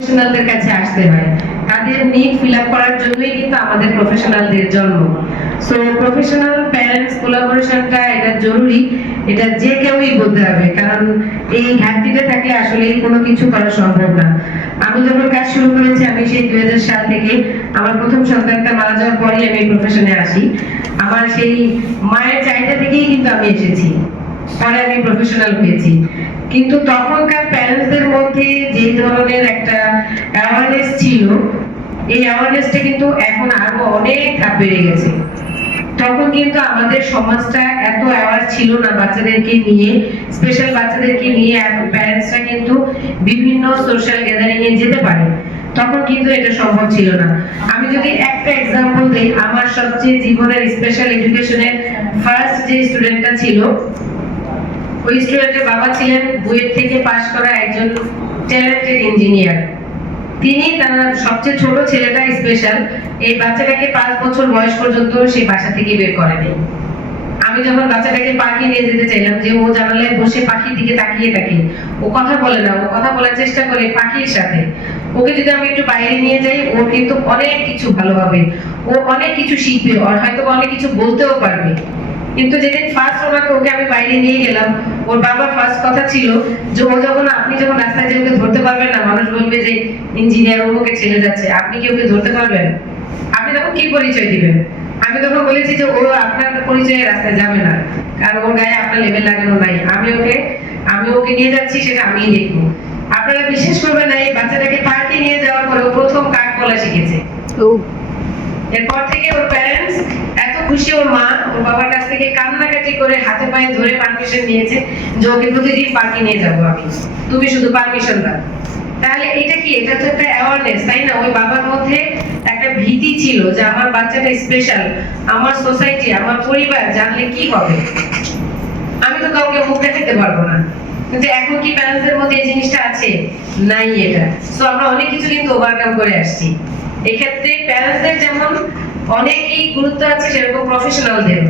প্রফেশনালদের কাছে আসতে হয়। তাদের নিড ফিল আপ করার জন্যই কিন্তু আমাদের প্রফেশনালদের জন্ম। সো প্রফেশনাল প্যারেন্টস কোলাবোরেশনটা এটা জরুরি। এটা যে কেউই বলতে হবে কারণ এই ঘাটতিটা থাকলে আসলে কোনো কিছু করা সম্ভব না। আমি যখন কাজ শুরু করেছি, আমি সেই দুই সাল থেকে আমার প্রথম সন্তানটা মারা যাওয়ার পরই আমি প্রফেশনে আসি। আমার সেই মায়ের চাহিদা থেকেই কিন্তু আমি এসেছি। পরে আমি প্রফেশনাল হয়েছি। কিন্তু তখনকার প্যারেন্টসদের মধ্যে যে ধরনের একটা ছিল, এই অ্যাওয়ারনেসটা কিন্তু এখন আরও অনেক ধাপ বেড়ে গেছে। তখন কিন্তু আমাদের সমাজটা এত অ্যাওয়ার ছিল না বাচ্চাদেরকে নিয়ে স্পেশাল বাচ্চাদেরকে নিয়ে এখন প্যারেন্টসরা কিন্তু বিভিন্ন সোশ্যাল গ্যাদারিং এ যেতে পারে। তখন কিন্তু এটা সম্ভব ছিল না। আমি যদি একটা এক্সাম্পল দিই, আমার সবচেয়ে জীবনের স্পেশাল এডুকেশনের ফার্স্ট যে স্টুডেন্টটা ছিল, ওই স্টুডেন্টের বাবা ছিলেন বুয়েট থেকে পাশ করা একজন ট্যালেন্টেড ইঞ্জিনিয়ার তিনি তার সবচেয়ে ছোট ছেলেটা স্পেশাল এই বাচ্চাটাকে পাঁচ বছর বয়স পর্যন্ত সেই বাসা থেকে বের করেনি। আমি যখন বাচ্চাটাকে পার্কে নিয়ে যেতে চাইলাম যে ও জানালায় বসে পাখির দিকে তাকিয়ে থাকে, ও কথা বলে না, ও কথা বলার চেষ্টা করে পাখির সাথে। ওকে যদি আমি একটু বাইরে নিয়ে যাই, ও কিন্তু অনেক কিছু ভালোভাবে, ও অনেক কিছু শিখবে আর হয়তো অনেক কিছু বলতেও পারবে। কিন্তু যেদিন ফার্স্ট ওনাকে ওকে আমি বাইরে নিয়ে গেলাম, ওর বাবার ফার্স্ট কথা ছিল যে ও যখন, আপনি যখন রাস্তায় যে ওকে ধরতে পারবেন বলবে যে ইঞ্জিনিয়ার ওকে ছেড়ে যাচ্ছে আপনি কি ওকে ধরতে পারবেন? আপনি তখন কি পরিচয় দিবেন? আমি তখন বলেছি যে ও আপনার পরিচয়ে রাস্তায় যাবে না কারণ ওর গায়ে আপনার লেভেল লাগানো নাই আমি ওকে আমি ওকে নিয়ে যাচ্ছি সেটা আমিই দেখব। আপনারা বিশেষ করবেন না এই বাচ্চাটাকে পার্কে নিয়ে যাওয়ার পরে প্রথম কাক বলা শিখেছে। এরপর থেকে ওর প্যারেন্টস এত খুশি ওর মা ওর বাবার কাছ থেকে কান্নাকাটি করে হাতে পায়ে ধরে পারমিশন নিয়েছে যে ওকে প্রতিদিন পার্কে নিয়ে যাব আমি। তুমি শুধু পারমিশন দাও। তাহলে এটা কি? এটা তো একটা অ্যাওয়ারনেস তাই না? ওই বাবার মধ্যে একটা ভীতি ছিল যে আমার বাচ্চাটা স্পেশাল আমার সোসাইটি আমার পরিবার, জানলে কি হবে? আমি তো কাউকে মুখ দেখাতে পারব না। কিন্তু এখন কি প্যারেন্টসদের মধ্যে এই জিনিসটা আছে? নাই এটা। সো আমরা অনেক কিছু কিন্তু ওভারকাম করে আসছি। এক্ষেত্রে প্যারেন্টসদের যেমন অনেকই গুরুত্ব আছে, সেরকম প্রফেশনালদের